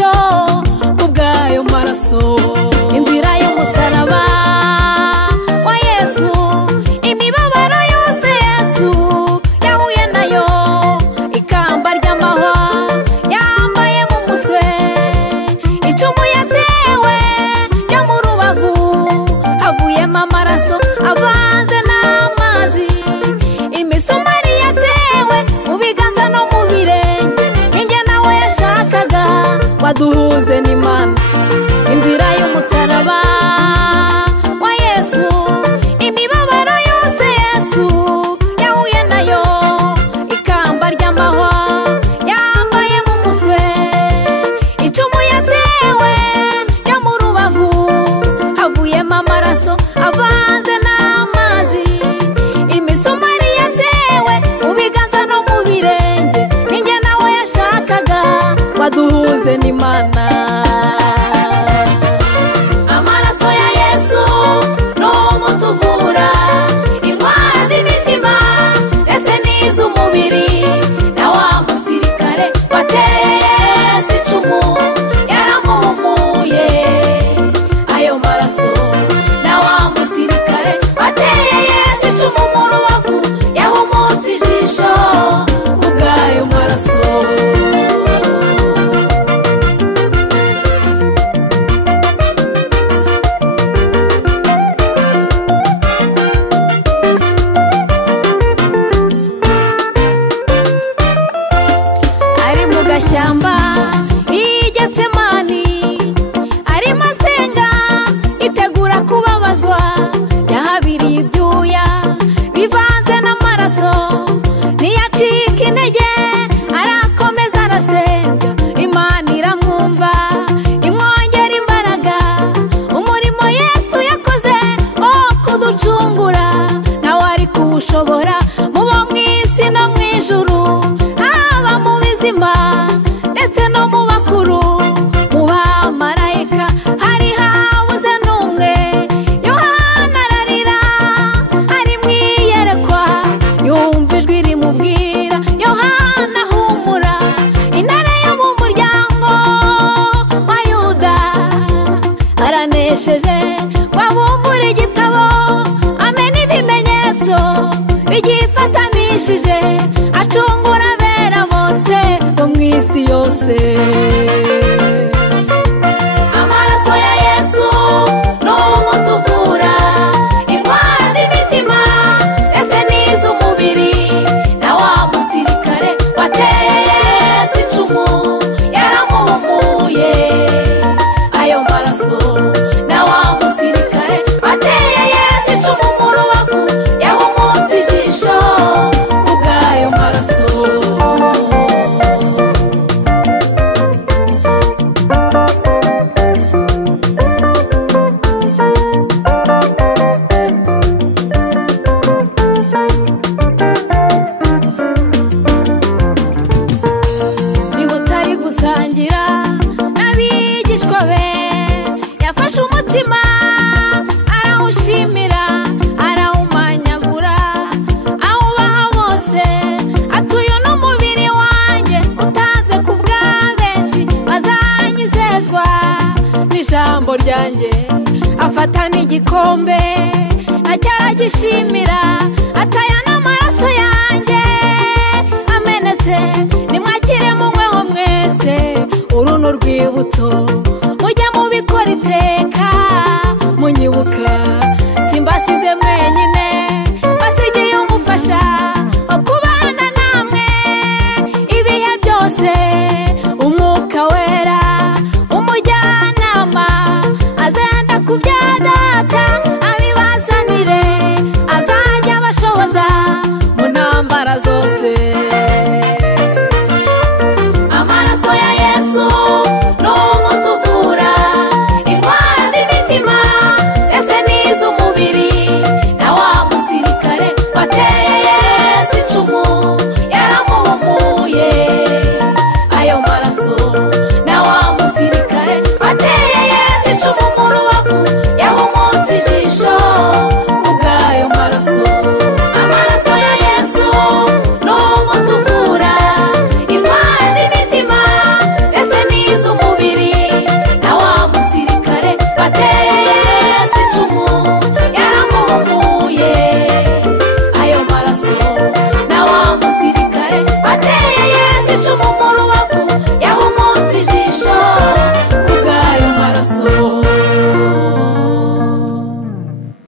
ijisho kubwayo maraso. Inzira y'umusaraba wa Yesu, imibabaro yose Yesu yahuye nayo, ikamba ry'amahwa yambaye mu mutwe, icumu yatewe ryo mu rubavu, havuyemo amaraso avanze n'amazi, imisumari yatewe mu biganza no mu birenge, ninjye nawe yashakaga waduhuze n'Imana. Inzira y'umusaraba wa Yesu, imibabaro yose Yesu yahuye nayo, ikamba ry'amahwa yambaye mu mutwe, icumu yatewe ryo mu rubavu, havuyemo amaraso avanze n'amazi, imisumari yatewe mu biganza no mu birenge, ninjye nawe yashakaga waduhuze n'Imana. Amaraso ya Yesu n'umutuvura indwara z'imitima ndetse n'iz'umubiri, na wa musirikare wateye Yesu icumu yaramuhumuye. Ayo maraso na wa musirikare wateye Yesu icumu mu rubavu, yahumutse ijisho kubwayo maraso. Shyamba y'Getsemani arimo asenga itegura kubabazwa, yahabiriye ibyuya bivanze n'amaraso, ntiyacika intege arakomeza arasenga, Imana iramwumva imwongera imbaraga. Umurimo Yesu yakoze wo kuducungura nawe ari kuwushobora, mu bo mw'isi no mw'ijuru, haba mu bizima ndetse no mu bakuru, mu bamarayika hari habuze n'umwe. Yohana ararira ari mwiyerekwa, yumva ijwi rimubwira, Yohana humura, intare yo mu muryango wa Yuda aranesheje, wabumbura igitabo amena ibimenyetso bigifatanishije, acungura abera bose bo mw'isi yose. Amaraso ya Yesu n'umutuvura indwara z'imitima ndetse n'iz'umubiri, na wa musirikare wateye Yesu icumu yaramuhumuye. Ayo maraso na wa musirikare wateye Yesu icumu mu rubavu, yahumutse ijisho kubwayo maraso. Niba utari gusangira n'abigishwa be, yafashe umutima arawushimira arawumanyagura, awubaha bose, atuye n'umubiri wanjye utanzwe ku bwa benshi, bazanyizezwa n'ijambo ryanjye. Afata n'igikombe nacyo aragishimira, ataya n'amaraso yanjye amenetse, nimwakire munyweho mwese, uru ni urwibutso